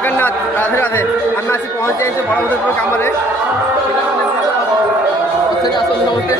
জগন্নাথ, রাধে রাধে। আমি আছি পৌঁছে গেছি বড়ভদ্রপুর কামারে। আসুন সমস্ত